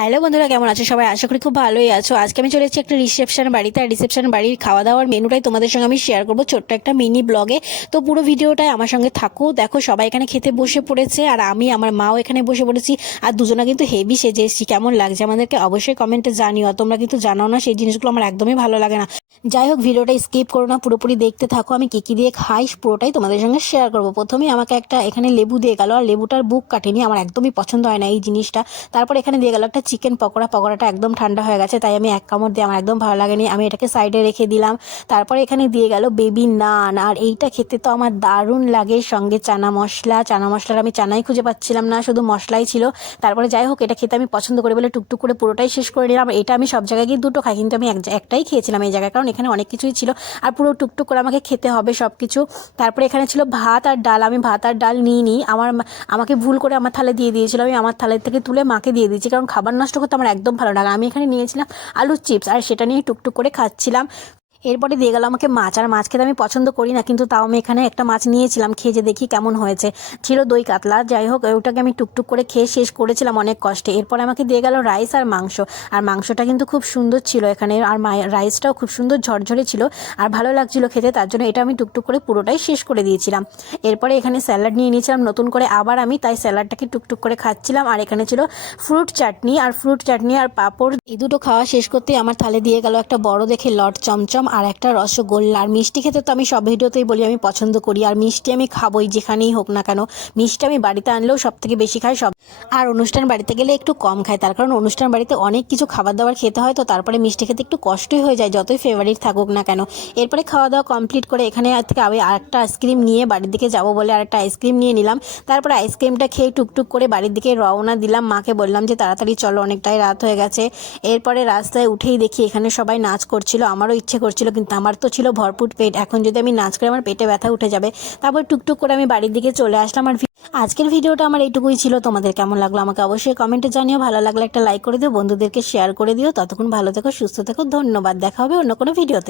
Hello বন্ধুরা, কেমন আছো সবাই? আশা করি খুব ভালোই আছো। আজকে আমি চলে এসেছি একটা রিসেপশন বাড়িতে। আর রিসেপশন বাড়ির খাওয়া দাওয়ার মেনুটাই তোমাদের সঙ্গে আমি শেয়ার করবো ছোট্ট একটা মিনি ব্লগে। তো পুরো ভিডিওটাই আমার সঙ্গে থাকো। দেখো সবাই এখানে খেতে বসে পড়েছে, আর আমি আমার মাও এখানে বসে পড়েছি। আর দুজনা কিন্তু হেভি সেজে এসেছি। কেমন লাগছে আমাদেরকে অবশ্যই কমেন্টে জানিও। আর তোমরা কিন্তু জানাও না, সেই জিনিসগুলো আমার একদমই ভালো লাগে না। যাই হোক, ভিডিওটা স্কিপ করো না, পুরোপুরি দেখতে থাকো। আমি কী কী দিয়ে খাই পুরোটাই তোমাদের সঙ্গে শেয়ার করবো। প্রথমেই আমাকে একটা এখানে লেবু দিয়ে গেল, আর লেবুটার বুক কাটেনি, আমার একদমই পছন্দ হয় না এই জিনিসটা। তারপর এখানে দিয়ে গেল একটা চিকেন পকোড়া। পকোড়াটা একদম ঠান্ডা হয়ে গেছে, তাই আমি এক কামড় দিয়ে আমার একদম ভালো লাগেনি, আমি এটাকে সাইডে রেখে দিলাম। তারপরে এখানে দিয়ে গেল বেবি নান, আর এইটা খেতে তো আমার দারুণ লাগে। সঙ্গে চানা মশলা, চানা মশলার আমি চানাই খুঁজে পাচ্ছিলাম না, শুধু মশলাই ছিল। তারপরে যাই হোক, এটা খেতে আমি পছন্দ করি বলে টুকটুক করে পুরোটাই শেষ করে নিলাম। এটা আমি সব জায়গায় গিয়ে দুটো খাই, কিন্তু আমি একটাই খেয়েছিলাম এই জায়গায়, কারণ এখানে অনেক কিছুই ছিল আর পুরো টুকটুক করে আমাকে খেতে হবে সব কিছু। তারপরে এখানে ছিল ভাত আর ডাল। আমি ভাত আর ডাল নিইনি, আমাকে ভুল করে আমার থালে দিয়ে দিয়েছিল। আমি আমার থালের থেকে তুলে মাকে দিয়ে দিয়েছি, কারণ খাবার নষ্ট করতে আমার একদম ভালো লাগে। আমি এখানে নিয়েছিলাম আলুর চিপস, আর সেটা নিয়ে টুকটুক করে খাচ্ছিলাম। এরপরে দিয়ে গেল আমাকে মাছ, আর মাছ খেতে আমি পছন্দ করি না, কিন্তু তাও আমি এখানে একটা মাছ নিয়েছিলাম, খেয়ে যে দেখি কেমন হয়েছে। ছিল দই কাতলা। যাই হোক, ওটাকে আমি টুকটুক করে খেয়ে শেষ করেছিলাম অনেক কষ্টে। এরপরে আমাকে দিয়ে গেল রাইস আর মাংস, আর মাংসটা কিন্তু খুব সুন্দর ছিল এখানে, আর রাইসটাও খুব সুন্দর ঝরঝরে ছিল আর ভালো লাগছিল খেতে, তার জন্য এটা আমি টুকটুক করে পুরোটাই শেষ করে দিয়েছিলাম। এরপরে এখানে স্যালাড নিয়ে নিয়েছিলাম নতুন করে আবার আমি, তাই স্যালাডটাকে টুকটুক করে খাচ্ছিলাম। আর এখানে ছিল ফ্রুট চাটনি আর পাঁপড়। এই দুটো খাওয়া শেষ করতে আমার থালে দিয়ে গেল একটা বড় দেখে লট চমচম আর একটা রসগোল্লা। আর মিষ্টি খেতে তো আমি সব ভিডিওতেই বলি আমি পছন্দ করি, আর মিষ্টি আমি খাবোই যেখানেই হোক না কেন। মিষ্টি আমি বাড়িতে আনলেও সব থেকে বেশি খাই সব, আর অনুষ্ঠান বাড়িতে গেলে একটু কম খাই, তার কারণ অনুষ্ঠান বাড়িতে অনেক কিছু খাবার দাবার খেতে হয়, তো তারপরে মিষ্টি খেতে একটু কষ্টই হয়ে যায় যতই ফেভারিট থাকুক না কেন। এরপরে খাওয়া দাওয়া কমপ্লিট করে এখানে থেকে আমি আরেকটা আইসক্রিম নিয়ে বাড়ির দিকে যাবো বলে আরেকটা আইসক্রিম নিয়ে নিলাম। তারপরে আইসক্রিমটা খেয়ে টুকটুক করে বাড়ির দিকে রওনা দিলাম। মাকে বললাম যে তাড়াতাড়ি চলো, অনেকটাই রাত হয়ে গেছে। এরপরে রাস্তায় উঠেই দেখি এখানে সবাই নাচ করছিল, আমারও ইচ্ছে করছিল, কিন্তু আমার তো ছিল ভরপুর পেট, এখন যদি আমি নাচ করে আমার পেটে ব্যথা উঠে যাবে। তারপর টুকটুক করে আমি বাড়ির দিকে চলে আসলাম। আর আজকের ভিডিওটা আমার এইটুকুই ছিল। তোমাদের কেমন লাগলো আমাকে অবশ্যই কমেন্টে জানিও। ভালো লাগলে একটা লাইক করে দিও, বন্ধুদেরকে শেয়ার করে দিও। ততক্ষণ ভালো থেকো, সুস্থ থেকো, ধন্যবাদ। দেখা হবে অন্য কোনো ভিডিওতে।